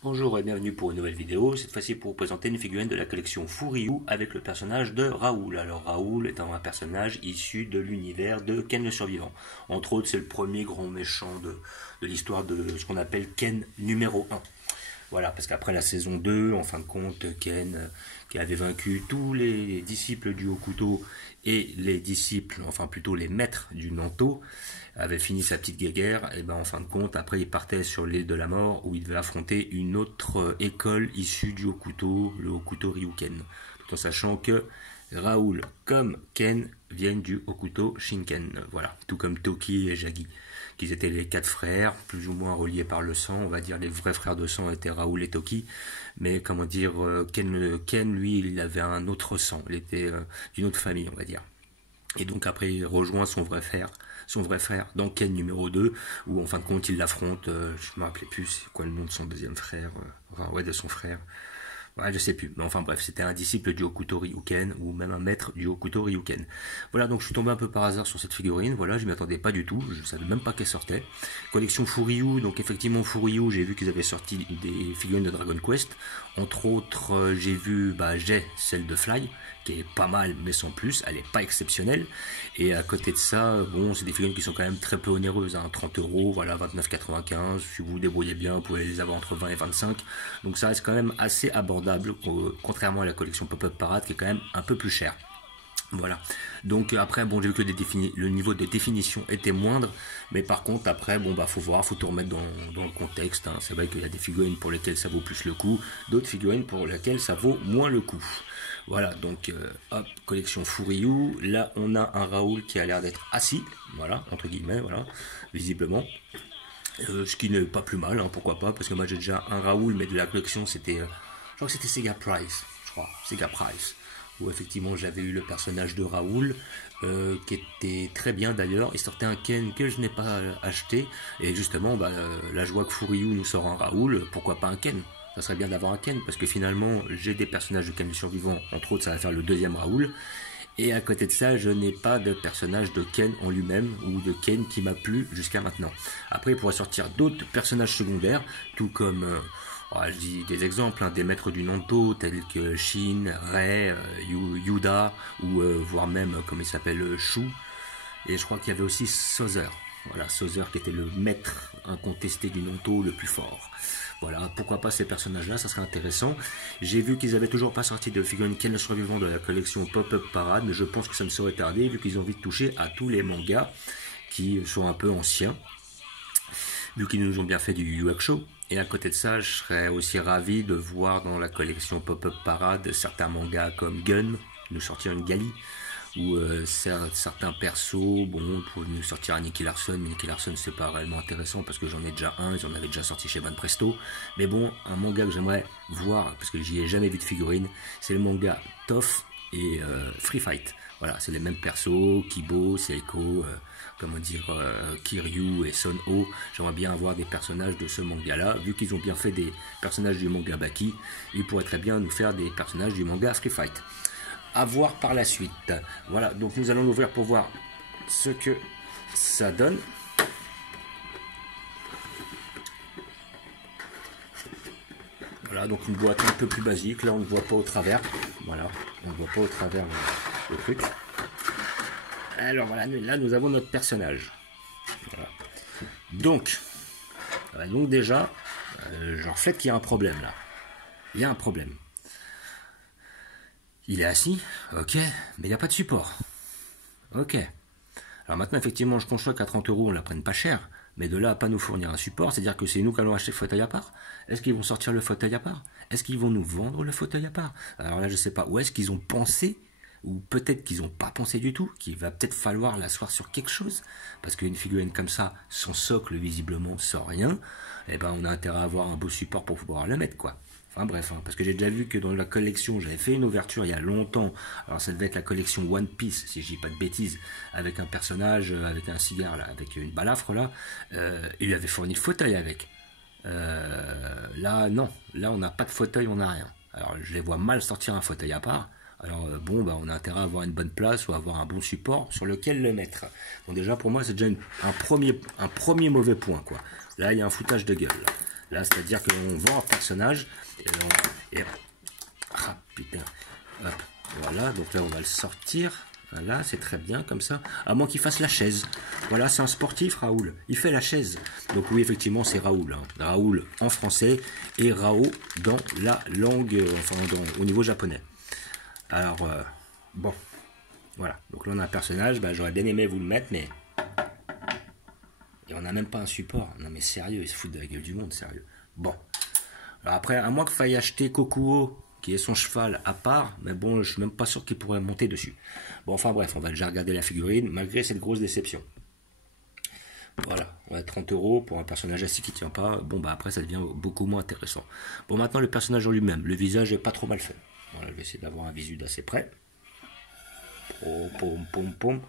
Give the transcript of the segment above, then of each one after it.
Bonjour et bienvenue pour une nouvelle vidéo, cette fois-ci pour vous présenter une figurine de la collection Furiou avec le personnage de Raoul. Alors Raoul est un personnage issu de l'univers de Ken le Survivant. Entre autres, c'est le premier grand méchant de l'histoire de ce qu'on appelle Ken numéro 1. Voilà, parce qu'après la saison 2, en fin de compte, Ken, qui avait vaincu tous les disciples du Hokuto et les disciples, enfin plutôt les maîtres du Nanto, avait fini sa petite guéguerre, et ben en fin de compte, après il partait sur l'île de la mort où il devait affronter une autre école issue du Hokuto, le Hokuto Ryuken. Tout en sachant que Raoul comme Ken viennent du Hokuto Shinken, voilà, tout comme Toki et Jagi, qu'ils étaient les 4 frères, plus ou moins reliés par le sang, on va dire les vrais frères de sang étaient Raoul et Toki, mais comment dire, Ken lui, il avait un autre sang, il était d'une autre famille, on va dire. Et donc après il rejoint son vrai frère dans Ken numéro 2, où en fin de compte il l'affronte, je ne me rappelais plus c'est quoi le nom de son deuxième frère, enfin ouais de son frère, ouais, je sais plus, mais enfin bref, c'était un disciple du Hokuto Ryuken, ou même un maître du Hokuto Ryuken. Voilà, donc je suis tombé un peu par hasard sur cette figurine, voilà, je m'y attendais pas du tout, je savais même pas qu'elle sortait. Collection Furiou, donc effectivement Furiou, j'ai vu qu'ils avaient sorti des figurines de Dragon Quest, entre autres j'ai vu, j'ai celle de Fly, qui est pas mal mais sans plus, elle est pas exceptionnelle, et à côté de ça, bon, c'est des figurines qui sont quand même très peu onéreuses, hein, 30 €, voilà, 29,95, si vous vous débrouillez bien, vous pouvez les avoir entre 20 et 25, donc ça reste quand même assez abordable, contrairement à la collection Pop-Up Parade qui est quand même un peu plus chère. Voilà, donc après bon, j'ai vu que le niveau de définition était moindre, mais par contre après bon faut voir, faut tout remettre dans le contexte, hein. C'est vrai qu'il y a des figurines pour lesquelles ça vaut plus le coup, d'autres figurines pour lesquelles ça vaut moins le coup. Voilà, donc hop, collection Furiou, là on a un Raoul qui a l'air d'être assis, voilà, entre guillemets, voilà, visiblement. Ce qui n'est pas plus mal, hein, pourquoi pas, parce que moi j'ai déjà un Raoul, mais de la collection c'était, je crois que c'était Sega Price, où effectivement j'avais eu le personnage de Raoul, qui était très bien d'ailleurs, il sortait un Ken que je n'ai pas acheté, et justement la joie que Furiou nous sort un Raoul, pourquoi pas un Ken? Ça serait bien d'avoir un Ken, parce que finalement j'ai des personnages de Ken le Survivant, entre autres ça va faire le deuxième Raoul, et à côté de ça, je n'ai pas de personnage de Ken en lui-même, ou de Ken qui m'a plu jusqu'à maintenant. Après, il pourrait sortir d'autres personnages secondaires, tout comme, je dis des exemples, hein, des maîtres du Nanto, tels que Shin, Rei, Yuda, ou voire même, comme il s'appelle, Shu. Et je crois qu'il y avait aussi Sozer. Voilà, Sozer qui était le maître incontesté du Nanto le plus fort. Voilà, pourquoi pas ces personnages-là, ça serait intéressant. J'ai vu qu'ils avaient toujours pas sorti de figurine Ken le Survivant de la collection Pop-Up Parade, mais je pense que ça ne saurait tarder, vu qu'ils ont envie de toucher à tous les mangas qui sont un peu anciens, vu qu'ils nous ont bien fait du Yu Hakusho. Et à côté de ça, je serais aussi ravi de voir dans la collection Pop-Up Parade certains mangas comme Gun, nous sortir une Gali, ou certains persos, bon, pour nous sortir à Nicky Larson, mais Nicky Larson c'est pas réellement intéressant parce que j'en ai déjà un, ils en avaient déjà sorti chez Van Presto, mais bon, un manga que j'aimerais voir, parce que j'y ai jamais vu de figurine, c'est le manga Toph et Free Fight. Voilà, c'est les mêmes persos, Kibo, Seiko, Kiryu et Son Ho. J'aimerais bien avoir des personnages de ce manga-là, vu qu'ils ont bien fait des personnages du manga Baki, ils pourraient très bien nous faire des personnages du manga Free Fight. À voir par la suite. Voilà, donc nous allons l'ouvrir pour voir ce que ça donne. Voilà, donc une boîte un peu plus basique. Là, on ne voit pas au travers. Voilà, on ne voit pas au travers le truc. Alors voilà, là, nous avons notre personnage. Voilà. Donc déjà, je reflète qu'il y a un problème là. Il y a un problème. Il est assis, ok, mais il n'y a pas de support. Ok. Alors maintenant, effectivement, je conçois qu'à 30 € on ne la prenne pas cher, mais de là à pas nous fournir un support, c'est-à-dire que c'est nous qui allons acheter le fauteuil à part. Est-ce qu'ils vont sortir le fauteuil à part? Est-ce qu'ils vont nous vendre le fauteuil à part? Alors là, je ne sais pas. Ou est-ce qu'ils ont pensé, ou peut-être qu'ils n'ont pas pensé du tout, qu'il va peut-être falloir l'asseoir sur quelque chose, parce qu'une figurine comme ça, son socle visiblement sans rien, eh ben on a intérêt à avoir un beau support pour pouvoir la mettre, quoi. Enfin bref, hein, parce que j'ai déjà vu que dans la collection, j'avais fait une ouverture il y a longtemps, alors ça devait être la collection One Piece, si je dis pas de bêtises, avec un personnage, avec un cigare, là, avec une balafre, là, il lui avait fourni le fauteuil avec. Là, non, là on n'a pas de fauteuil, on n'a rien. Alors je les vois mal sortir un fauteuil à part, alors on a intérêt à avoir une bonne place ou à avoir un bon support sur lequel le mettre. Donc déjà pour moi c'est déjà un premier mauvais point, quoi. Là il y a un foutage de gueule, là. Là, c'est-à-dire qu'on vend un personnage. Ah, putain. Hop, voilà, donc là, on va le sortir. Voilà, c'est très bien comme ça. À moins qu'il fasse la chaise. Voilà, c'est un sportif, Raoul. Il fait la chaise. Donc oui, effectivement, c'est Raoul. Hein. Raoul en français et Rao dans la langue, au niveau japonais. Alors, bon. Voilà. Donc là, on a un personnage. Bah, j'aurais bien aimé vous le mettre, mais... Et on n'a même pas un support. Non, mais sérieux, ils se foutent de la gueule du monde, sérieux. Bon. Alors après, à moins qu'il faille acheter Kokuo, qui est son cheval à part, mais bon, je suis même pas sûr qu'il pourrait monter dessus. Bon, enfin bref, on va déjà regarder la figurine, malgré cette grosse déception. Voilà, ouais, 30 € pour un personnage assis qui tient pas. Bon, bah après, ça devient beaucoup moins intéressant. Bon, maintenant, le personnage en lui-même, le visage est pas trop mal fait. Voilà, je vais essayer d'avoir un visu d'assez près. Pom, pom, pom, pom.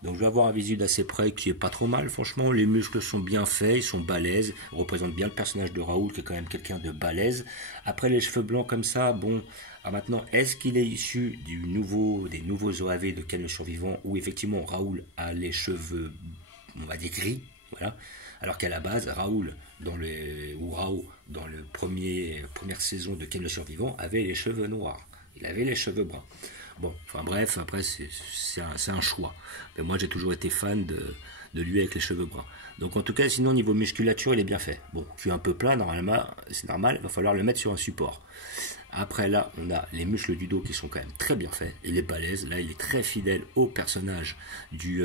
Donc je vais avoir un visu d'assez près qui est pas trop mal, franchement. Les muscles sont bien faits, ils sont balèzes. Ils représentent bien le personnage de Raoul, qui est quand même quelqu'un de balèze. Après les cheveux blancs comme ça, bon. Alors maintenant, est-ce qu'il est issu des nouveaux OAV de Ken le Survivant, où effectivement Raoul a les cheveux, on va dire gris, voilà. Alors qu'à la base, Raoul, Rao, dans le première saison de Ken le Survivant, avait les cheveux noirs. Il avait les cheveux bruns. Bon, enfin bref, après c'est un choix. Mais moi j'ai toujours été fan de lui avec les cheveux bruns. Donc en tout cas, sinon niveau musculature, il est bien fait. Bon, je suis un peu plat, normalement, c'est normal, il va falloir le mettre sur un support. Après là, on a les muscles du dos qui sont quand même très bien faits. Et les balèzes, là il est très fidèle au personnage du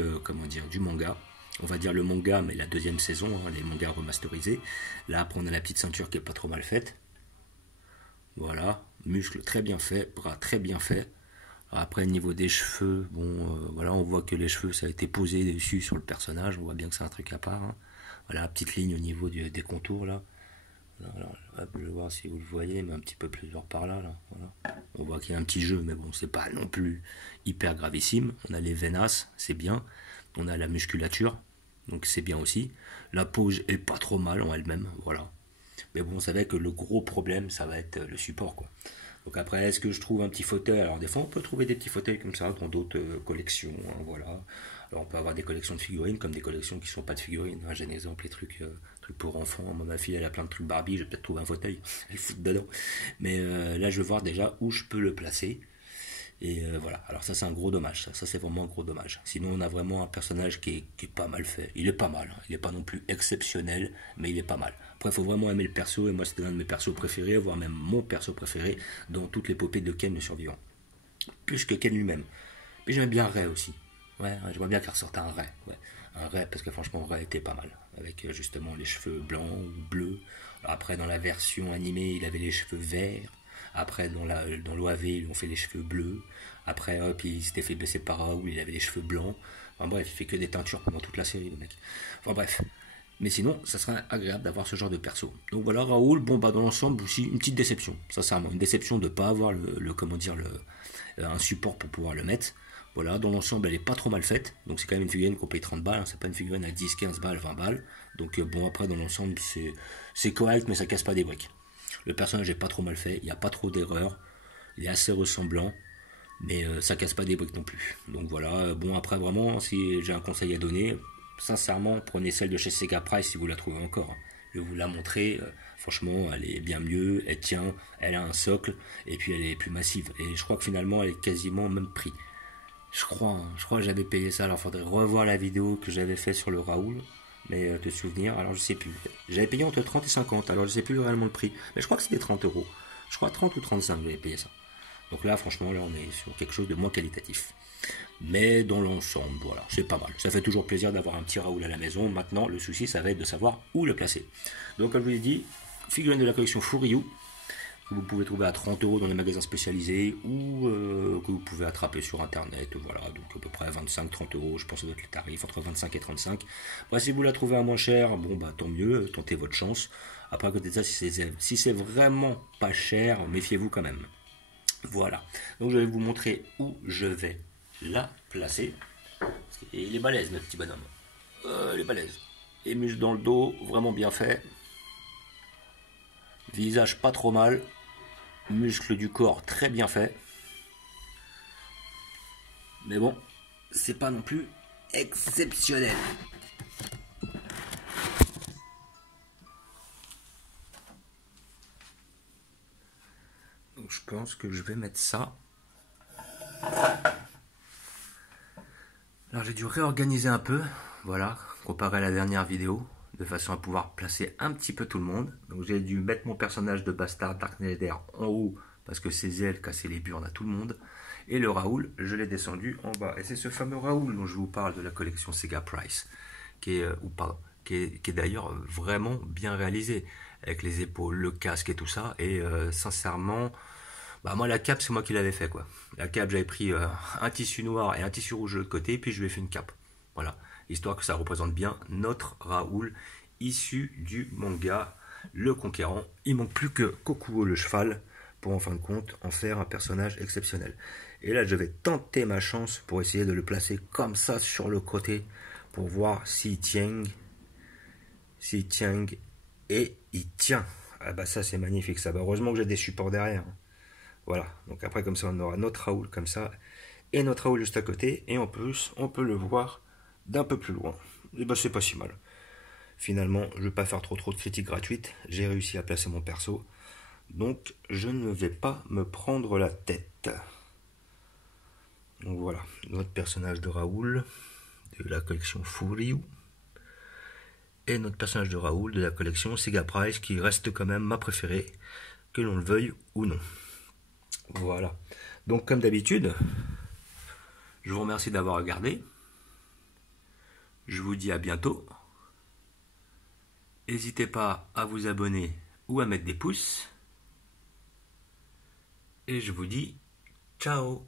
manga. On va dire le manga, mais la deuxième saison, hein, les mangas remasterisés. Là après on a la petite ceinture qui est pas trop mal faite. Voilà, muscles très bien faits, bras très bien faits. Après, au niveau des cheveux, bon, voilà, on voit que les cheveux, ça a été posé dessus sur le personnage. On voit bien que c'est un truc à part. Hein. Voilà, petite ligne au niveau des contours, là. Alors, hop, je vais voir si vous le voyez, mais un petit peu plus vers par là, là. Voilà. On voit qu'il y a un petit jeu, mais bon, c'est pas non plus hyper gravissime. On a les veinas, c'est bien. On a la musculature, donc c'est bien aussi. La pose est pas trop mal en elle-même, voilà. Mais bon, on savait que le gros problème, ça va être le support, quoi. Donc après, est-ce que je trouve un petit fauteuil? Alors des fois, on peut trouver des petits fauteuils comme ça dans d'autres collections, hein, voilà. Alors on peut avoir des collections de figurines comme des collections qui ne sont pas de figurines. Hein. J'ai un exemple, les trucs pour enfants. Moi, ma fille, elle a plein de trucs Barbie, je vais peut-être trouver un fauteuil, elle fout dedans. Mais là, je veux voir déjà où je peux le placer. Et voilà, alors ça c'est un gros dommage, ça c'est vraiment un gros dommage. Sinon on a vraiment un personnage qui est pas mal fait, il est pas mal, hein. Il n'est pas non plus exceptionnel, mais il est pas mal. Après il faut vraiment aimer le perso, et moi c'était l'un de mes persos préférés, voire même mon perso préféré dans toute l'épopée de Ken le Survivant. Plus que Ken lui-même. Mais j'aime bien Ray aussi, ouais, j'aimerais bien qu'il ressorte un Ray, ouais. Un Ray, parce que franchement Ray était pas mal, avec justement les cheveux blancs ou bleus. Alors, après dans la version animée il avait les cheveux verts. Après, dans l'OAV, ils lui ont fait les cheveux bleus. Après, hop, il s'était fait baisser par Raoul, il avait les cheveux blancs. Enfin bref, il fait que des teintures pendant toute la série, le mec. Enfin bref. Mais sinon, ça serait agréable d'avoir ce genre de perso. Donc voilà, Raoul, bon, bah, dans l'ensemble, aussi, une petite déception. Sincèrement, une déception de ne pas avoir un support pour pouvoir le mettre. Voilà, dans l'ensemble, elle est pas trop mal faite. Donc c'est quand même une figurine qu'on paye 30 balles. Hein. C'est pas une figurine à 10, 15 balles, 20 balles. Donc bon, après, dans l'ensemble, c'est correct, mais ça casse pas des briques. Le personnage est pas trop mal fait, il n'y a pas trop d'erreurs, il est assez ressemblant, mais ça casse pas des briques non plus. Donc voilà, bon après vraiment, si j'ai un conseil à donner, sincèrement, prenez celle de chez Sega Price si vous la trouvez encore. Je vais vous la montrer, franchement, elle est bien mieux, elle tient, elle a un socle, et puis elle est plus massive. Et je crois que finalement, elle est quasiment au même prix. Je crois que j'avais payé ça, alors il faudrait revoir la vidéo que j'avais fait sur le Raoul. Mais de souvenir, alors je sais plus. J'avais payé entre 30 et 50, alors je sais plus réellement le prix. Mais je crois que c'était 30 €. Je crois 30 ou 35, j'avais payé ça. Donc là, franchement, là, on est sur quelque chose de moins qualitatif. Mais dans l'ensemble, voilà, c'est pas mal. Ça fait toujours plaisir d'avoir un petit Raoul à la maison. Maintenant, le souci, ça va être de savoir où le placer. Donc, comme je vous l'ai dit, figurine de la collection Furyu, que vous pouvez trouver à 30 € dans les magasins spécialisés ou que vous pouvez attraper sur internet, voilà, donc à peu près 25-30 €, je pense que ça doit être le tarif, entre 25 et 35. Bref, si vous la trouvez à moins cher, bon bah tant mieux, tentez votre chance. Après à côté de ça, si c'est vraiment pas cher, méfiez-vous quand même. Voilà, donc je vais vous montrer où je vais la placer. Et il est balèze notre petit bonhomme, il est balèze. Les muscles dans le dos, vraiment bien fait. Visage pas trop mal, muscles du corps très bien fait. Mais bon, c'est pas non plus exceptionnel. je pense que je vais mettre ça. Alors j'ai dû réorganiser un peu, voilà, comparé à la dernière vidéo, de façon à pouvoir placer un petit peu tout le monde. Donc j'ai dû mettre mon personnage de Bastard Dark Nether en haut, parce que ses ailes cassaient les burnes à tout le monde. Et le Raoul, je l'ai descendu en bas. Et c'est ce fameux Raoul dont je vous parle de la collection Sega Price, qui est d'ailleurs vraiment bien réalisé, avec les épaules, le casque et tout ça. Et sincèrement, bah moi la cape c'est moi qui l'avais fait quoi. La cape j'avais pris un tissu noir et un tissu rouge de l'autre côté, puis je lui ai fait une cape. Voilà, histoire que ça représente bien notre Raoul issu du manga Le Conquérant. Il manque plus que Kokuo le cheval pour en fin de compte en faire un personnage exceptionnel. Et là je vais tenter ma chance pour essayer de le placer comme ça sur le côté pour voir s'il tient. Et il tient. Ah bah ça c'est magnifique ça. Bah, heureusement que j'ai des supports derrière. Voilà, donc après comme ça on aura notre Raoul comme ça et notre Raoul juste à côté et en plus on peut le voir d'un peu plus loin. Et bah c'est pas si mal. Finalement je vais pas faire trop de critiques gratuites, j'ai réussi à placer mon perso, donc je ne vais pas me prendre la tête. Donc voilà, notre personnage de Raoul de la collection Furiou et notre personnage de Raoul de la collection Sega Price qui reste quand même ma préférée, que l'on le veuille ou non. Voilà. Donc comme d'habitude, je vous remercie d'avoir regardé. Je vous dis à bientôt. N'hésitez pas à vous abonner ou à mettre des pouces. Et je vous dis ciao.